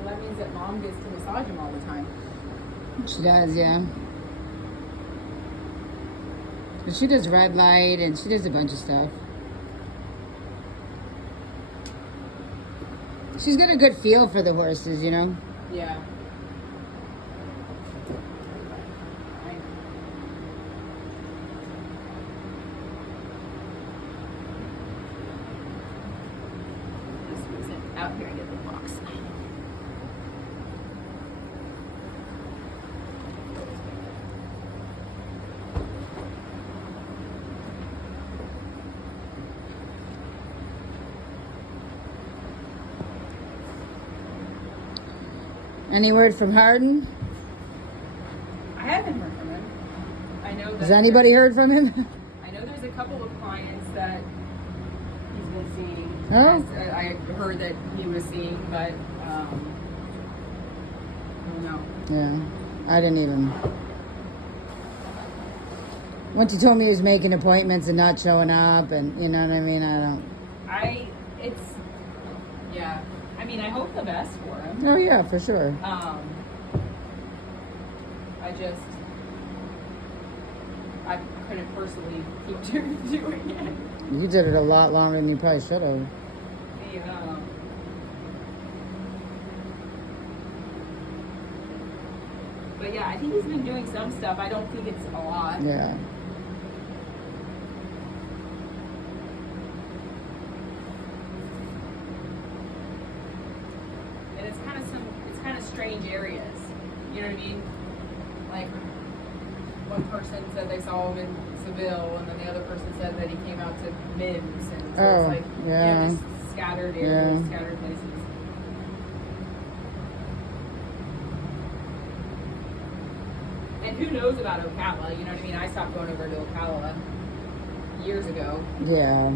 So that means that mom gets to massage him all the time. She does, yeah. But she does red light and she does a bunch of stuff. She's got a good feel for the horses, you know? Yeah. Out here and get the box. Any word from Hardin? I haven't heard from him. I know that. Has anybody heard from him? I know there's a couple of clients that he's been seeing. Oh. I heard that he was seeing, but I don't know. Yeah, I didn't even. Once he told me he was making appointments and not showing up, and you know what I mean, Yeah. I mean, I hope the best for him. Oh yeah, for sure. I couldn't personally keep doing it. You did it a lot longer than you probably should have. Yeah. But yeah, I think he's been doing some stuff. I don't think it's a lot. Yeah. And it's kind of strange areas. You know what I mean? Like one person said they saw him in Seville, and then the other person said that he came out to Mims, and so it's like just scattered areas, scattered places. And who knows about Ocala? You know what I mean? I stopped going over to Ocala years ago. Yeah.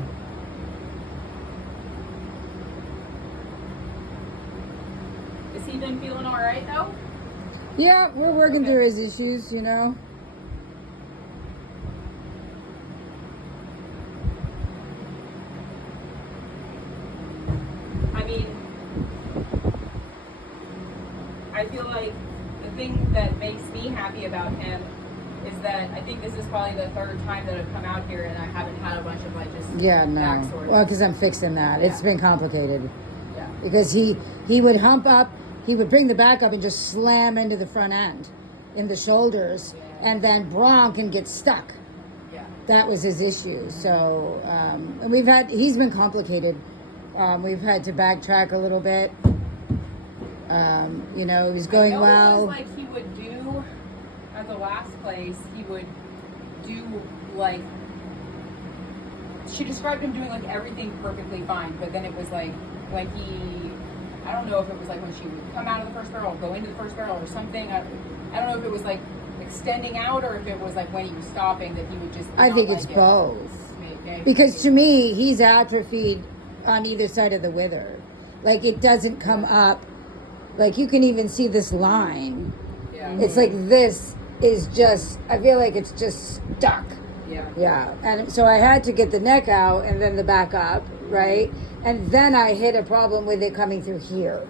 Has he been feeling all right though? Yeah, we're working through his issues, you know. I mean, I feel like the thing that makes me happy about him is that I think this is probably the third time that I've come out here and I haven't had a bunch of like just back sores. Well, because I'm fixing that. Yeah. It's been complicated. Yeah. Because he would hump up, he would bring the back up and just slam into the front end, in the shoulders, and then bronc and get stuck. Yeah. That was his issue. So, and he's been complicated. We've had to backtrack a little bit. You know, he was going well. It was like he would do, at the last place, he would do like, she described him doing like everything perfectly fine, but then it was like when I don't know if it was like when she would come out of the first barrel, go into the first barrel or something. I don't know if it was like extending out or if it was like when he was stopping that he would just. I think it's both. Because to me, he's atrophied on either side of the wither. Like it doesn't come up. Like you can even see this line. Yeah. It's like this is just, I feel like it's just stuck. Yeah. Yeah. And so I had to get the neck out and then the back up, right? And then I hit a problem with it coming through here.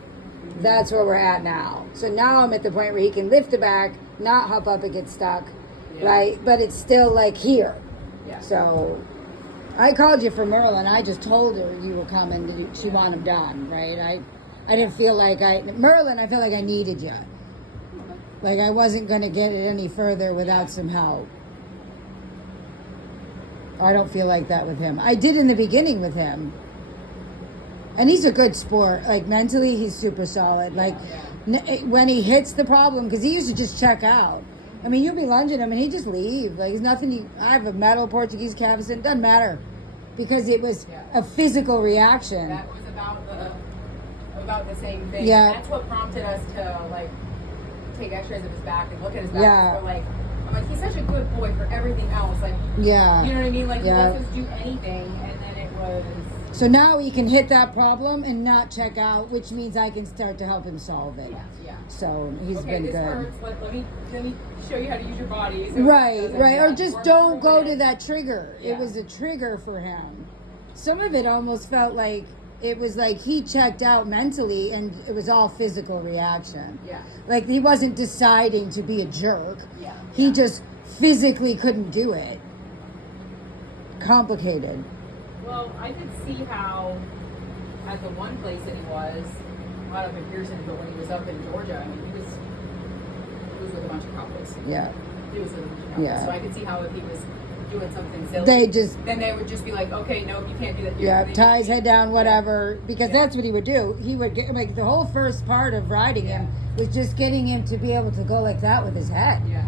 That's where we're at now. So now I'm at the point where he can lift the back, not hop up and get stuck, right? But it's still like here. Yeah. So I called you for Merlin. I just told her you were coming. She wanted him done, right? I didn't feel like Merlin, I felt like I needed you. Like I wasn't going to get it any further without some help. I don't feel like that with him. I did in the beginning with him. And he's a good sport. Like mentally, he's super solid. Like when he hits the problem, because he used to just check out. I mean, you'll be lunging him and he just leave. Like, there's nothing. I have a metal Portuguese cavesson. Doesn't matter. Because it was a physical reaction. That was about the same thing. Yeah. And that's what prompted us to, like, take x-rays of his back and look at his back. Yeah. So, like, I'm like, he's such a good boy for everything else. Like, yeah. You know what I mean? Like, he lets us do anything. And then it was... So now he can hit that problem and not check out, which means I can start to help him solve it. Yeah. So he's been good. Hurts. Let me show you how to use your body. So right. Or just don't go to that trigger. Yeah. It was a trigger for him. Some of it almost felt like it was like he checked out mentally, and it was all physical reaction. Yeah. Like he wasn't deciding to be a jerk. Yeah. He just physically couldn't do it. Complicated. Well, I did see how at the one place that he was, not up in Pearson, but when he was up in Georgia, I mean, he was with a bunch of Cowboys. Yeah. He was with a bunch of Cowboys. Yeah. So I could see how if he was doing something silly, then they would just be like, okay, no, you can't do that. Yeah, tie his head down, whatever, because that's what he would do. He would get, like, the whole first part of riding him was just getting him to be able to go like that with his head. Yeah.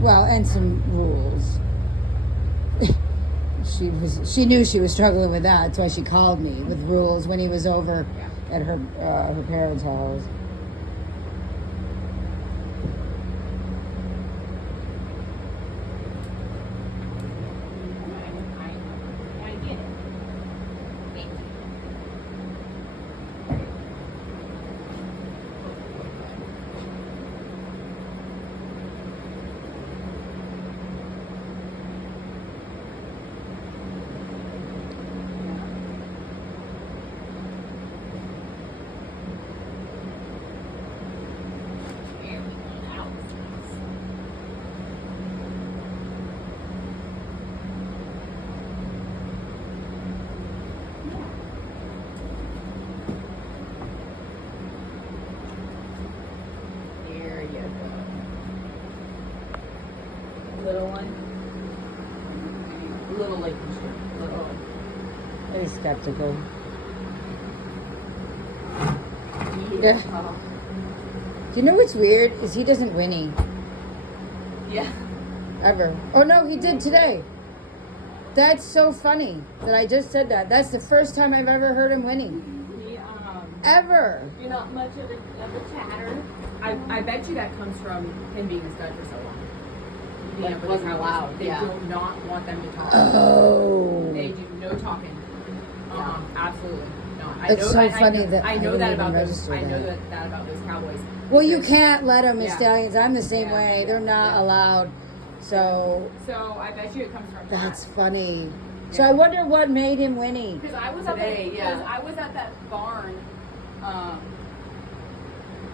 Well, and some rules. She knew she was struggling with that. That's why she called me with rules when he was over at her parents' house. I get it. Thank you. There you go. Little one. Little like little. Very skeptical. Yeah. Do you know what's weird? Is he doesn't whinny. Yeah. Ever. Oh, no, he did today. That's so funny that I just said that. That's the first time I've ever heard him whinny. Ever. You're not much of a chatter. I bet you that comes from him being a stud for so long. Like, wasn't allowed. They do not want them to talk. Oh. They do no talking. Absolutely not. It's so funny that I know I that didn't about even those. register I know that. that about those Cowboys. Well, you can't let them as Yeah. stallions. I'm the same Yeah. way. They're not allowed. So So I bet you it comes from that's that. funny. So I wonder what made him whinny. Because I was I was at that barn,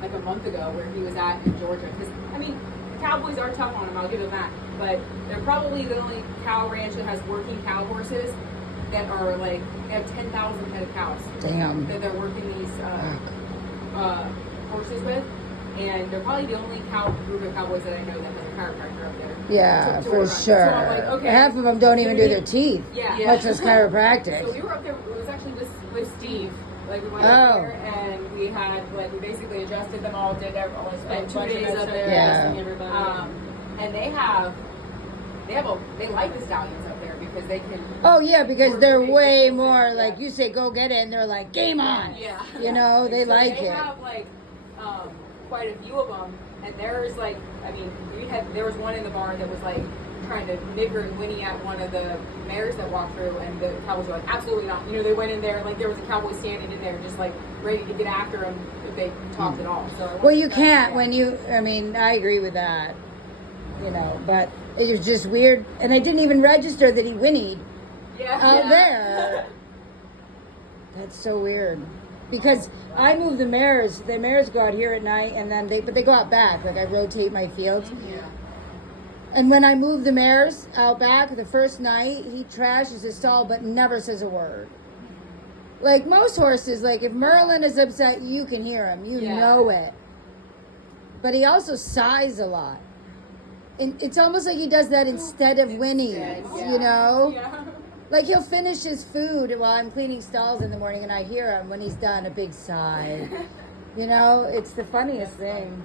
like a month ago where he was at in Georgia. Because I mean, Cowboys are tough on him. I'll give them that. But they're probably the only cow ranch that has working cow horses that are like they have 10,000 head of cows. Damn. That they're working these horses with. And they're probably the only group of cowboys that I know that has a chiropractor up there. Yeah, to for run. sure. So I'm like, okay. Half of them don't even do their teeth. Yeah. Much less chiropractic. So we were up there. It was actually with Steve. Like we went Oh. up there and we had we basically adjusted them all. Spent 2 days up there adjusting everybody. And they like the stallions up there because they can. Oh yeah, because work they're big way bulls more and- like you say, go get it, and they're like, game on. Yeah. You know, they So like they it. have quite a few of them, and there's there was one in the barn that was like trying to nigger and whinny at one of the mares that walked through, and the cowboys were like, absolutely not. You know, they went in there like there was a cowboy standing in there just like ready to get after him if they talked at all. So Well, you can't when you. I mean, I agree with that. You know, but it was just weird, and I didn't even register that he whinnied out there. That's so weird. Because I move the mares go out here at night, and then they go out back. Like I rotate my fields. Yeah. And when I move the mares out back, the first night he trashes his stall, but never says a word. Like most horses, like if Merlin is upset, you can hear him. You know it. But he also sighs a lot. And it's almost like he does that instead of whinnies, you know? Yeah. Like he'll finish his food while I'm cleaning stalls in the morning, and I hear him when he's done, a big sigh. You know, it's the funniest thing.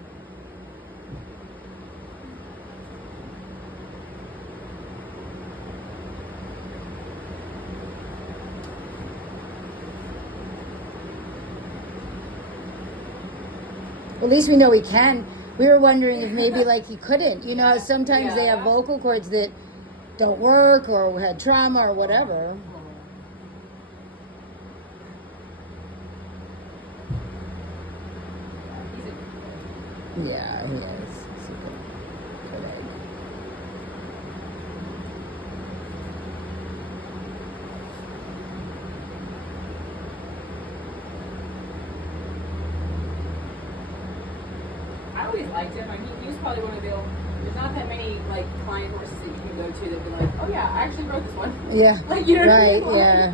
At least we know he can. We were wondering if maybe like he couldn't. You know, sometimes they have vocal cords that don't work or had trauma or whatever. Yeah, he is. He's a good egg. always liked him. I mean, he was probably one of the. There's not that many like client horses that you can go to that be like, oh yeah, I actually rode this one. Yeah. Like you know what I Right. mean? Like, Yeah.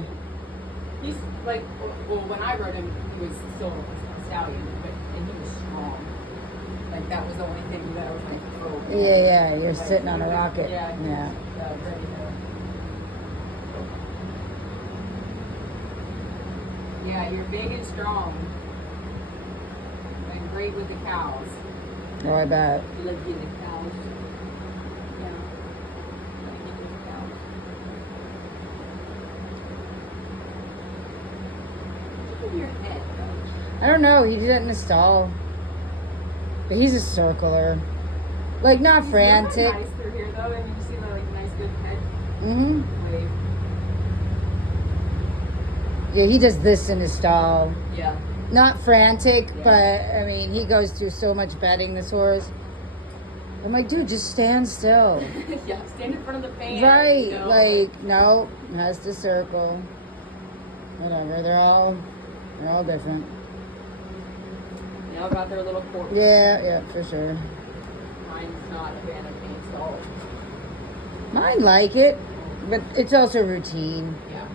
he's like, well, when I rode him, he was still a stallion, and he was strong. Like that was the only thing that I was like, oh. Yeah. Yeah. You're Like, sitting on a rocket. Yeah. Yeah. Ready to. Yeah, you're big and strong, and great with the cows. Oh, I bet. You like getting the cows. Yeah. Like getting the cows. Look at your head, though. I don't know. He did it in the stall, but he's a circler, like not He's frantic. really nice through here, though, and you see the like nice good head Mm-hmm. wave. Yeah, he does this in his stall. Yeah. Not frantic, Yeah. but I mean, he goes through so much bedding, this horse. I'm like, dude, just stand still. Yeah, stand in front of the fan. Right, You know? like, no, has to circle. Whatever, they're all different. You know about their little corpse. Yeah, for sure. Mine's not a fan of being stalled. Mine like it, but it's also routine, Yeah.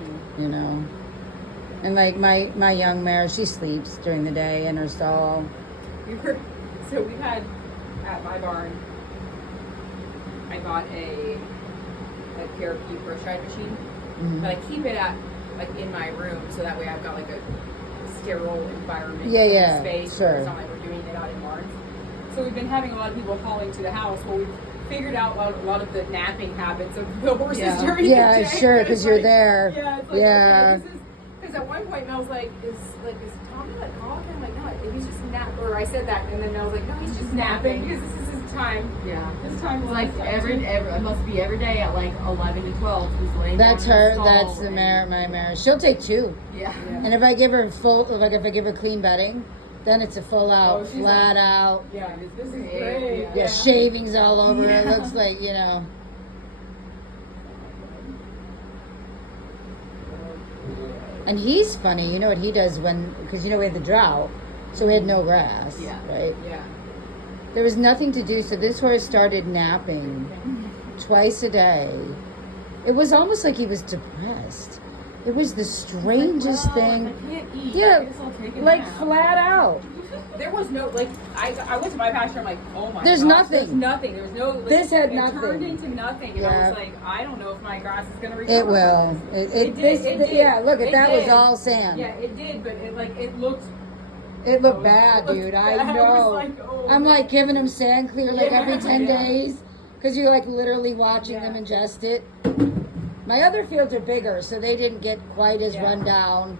you know. And like my young mare, she sleeps during the day in her stall. So we had at my barn, I got a parakeet brush ride machine, Mhm. but I keep it at like in my room so that way I've got like a sterile environment. Yeah, in the yeah, space. sure. Where it's not like we're doing it out in barns. So we've been having a lot of people calling to the house. Well, we've figured out a lot of the napping habits of the horses during the Yeah, day. sure, It's because you're like- there. Yeah, it's like, Yeah. okay, because at one point Mel's like, is Tommy like calling? I'm like, no, he's just napping. Or I said that, and then Mel was like, no, he's just napping because this is his time. Yeah. His time. It's like it must be every day at like 11 to 12. He's laying That's down in her. the stall That's the and- mare. My mare. She'll take 2. Yeah. And if I give her full, like if I give her clean bedding, then it's a full out, Oh, she's flat out. Yeah, this is Yeah, great. Yeah, shavings all over. It Yeah. looks like, you know. And he's funny. You know what he does because you know we had the drought, so we had no grass. Yeah. Right. Yeah. There was nothing to do, so this horse started napping twice a day. It was almost like he was depressed. It was the strangest Well, thing. I can't eat. Yeah, I guess I'll take a like nap. flat out. There was no like I went to my pasture. I'm like, oh my. There's gosh, nothing. There's nothing. There was no. Like, This had it nothing. turned into nothing, and I Yeah. was like, I don't know if my grass is gonna recover. It will. It did. Yeah, look at It that was did. all sand. Yeah, it did, but it looked. It looked Oh, bad, it looked dude. bad. I I know. was like, oh, I'm man. like giving them sand clear like every 10 Yeah. days because you're like literally watching Yeah. them ingest it. My other fields are bigger, so they didn't get quite as Yeah. run down.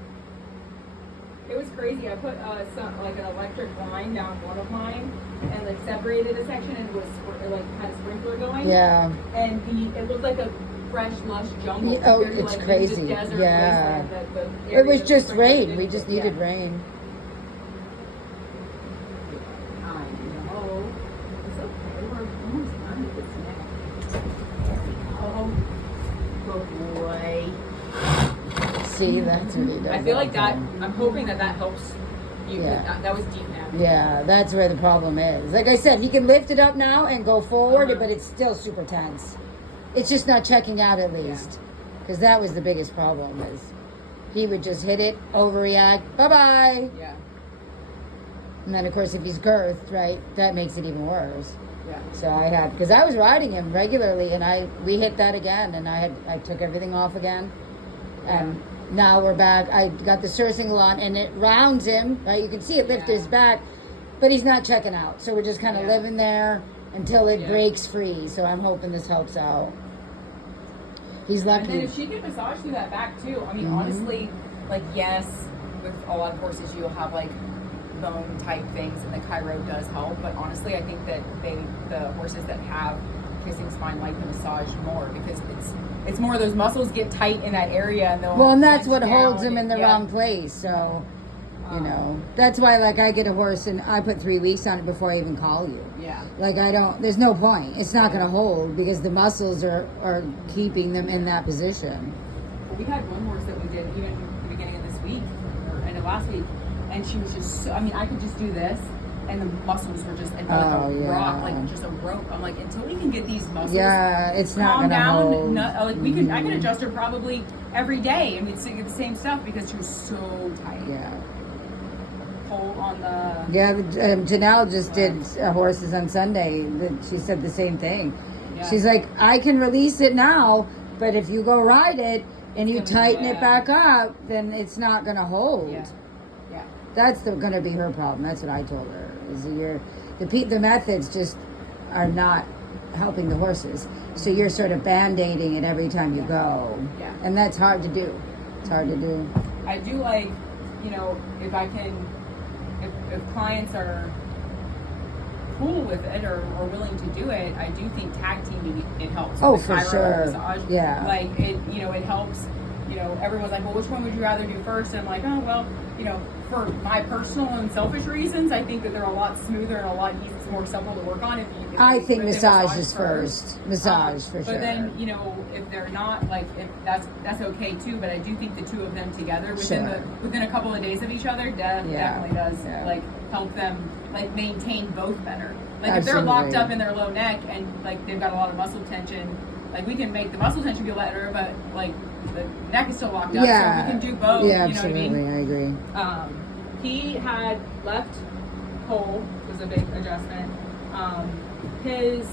It was crazy. I put like an electric line down one of mine, and like separated a section, and was like had a sprinkler going. Yeah. And it looked like a fresh, lush jungle. Yeah, oh, compared to, it's like, crazy. The desert Yeah. wasteland that the It was area just that rain. did. We just Yeah. needed rain. I know. It's okay. We're almost done with this now. Oh, good boy. See, that's what he does. I feel like all that. the time. I'm hoping that helps you. Yeah. That was deep now. Yeah, that's where the problem is. Like I said, he can lift it up now and go forward, Uh-huh. but it's still super tense. It's just not checking out at least. Because that was the biggest problem is he would just hit it, overreact, bye-bye. Yeah. And then, of course, if he's girthed, right, that makes it even worse. Yeah. So I had, because I was riding him regularly, and we hit that again, and I took everything off again. And now we're back. I got the surcingle on, and it rounds him, right? You can see it lift Yeah. his back, but he's not checking out. So we're just kind of Yeah. living there until it Yeah. breaks free. So I'm hoping this helps out. He's And then lucky. if she can massage through that back too, I mean, Mhm. honestly, like yes, with a lot of horses you'll have like bone type things, and the Chiro does help. But honestly, I think that the horses that have kissing spine like the massage more because it's more those muscles get tight in that area, and they'll Well, and that's flex what holds down him in the and- yeah. wrong place. So, you know, that's why, like, I get a horse and I put 3 weeks on it before I even call you. Yeah. Like, there's no point. It's not going to hold because the muscles are keeping them in that position. Well, we had one horse that we did even at the beginning of this week or end of last week, and she was just so, I mean, I could just do this, and the muscles were just like Oh, a rock, yeah. like just a rope. I'm like, until we can get these muscles Yeah, it's not calm gonna down, hold. like we could, I could adjust her probably every day. I mean, it's the same stuff because she was so tight. Yeah. Hold on the. Yeah, Janelle just did horses on Sunday. She said the same thing. Yeah. She's like, I can release it now, but if you go ride it and you It's gonna- tighten it back up, then it's not going to hold. Yeah. Yeah. That's going to be her problem. That's what I told her. Is the methods just are not helping the horses. So you're sort of band-aiding it every time you go. Yeah. And that's hard to do. It's hard to do. I do like, if I can, if clients are cool with it or willing to do it, I do think tag teaming it helps. Oh, With for Chiro, sure. Massage. Yeah. Like it helps. Everyone's like, well, which one would you rather do first? And I'm like, oh, well, for my personal and selfish reasons, I think that they're a lot smoother and a lot easier, more simple to work on. I if think they massage is first. Massage for sure. But then, if they're not, like, if that's okay too. But I do think the two of them together within a couple of days of each other definitely does like help them like maintain both better. Like if they're locked up in their low neck and like they've got a lot of muscle tension, like we can make the muscle tension feel better, but like the neck is still locked up, so we can do both. Yeah, you know absolutely. what I mean? I agree. He had left pole was a big adjustment. His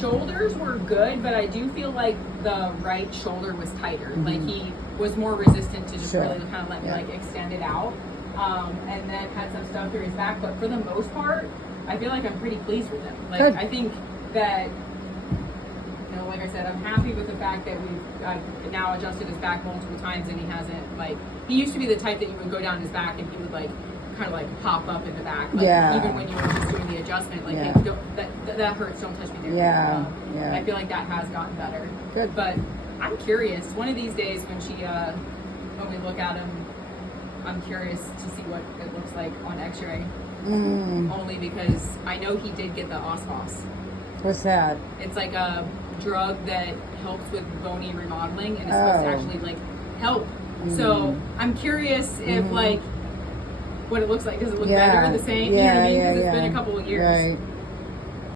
shoulders were good, but I do feel like the right shoulder was tighter. Mm-hmm. Like he was more resistant to just Sure. really kind of let me like extend it out. And then had some stuff through his back, but for the most part, I feel like I'm pretty pleased with him. Like Good. I think that like I said, I'm happy with the fact that I've now adjusted his back multiple times and he hasn't like he used to be the type that you would go down his back and he would like kind of like pop up in the back. Like even when you were just doing the adjustment, like hey, that hurts, don't touch me there. I feel like that has gotten better. Good. But I'm curious, one of these days when when we look at him, I'm curious to see what it looks like on x-ray. Only because I know he did get the OSMOS. What's that? It's like a drug that helps with bony remodeling and it's supposed to actually like help. So I'm curious if like what it looks like. Does it look better, the same? You know what I mean? Because it's been a couple of years. Right.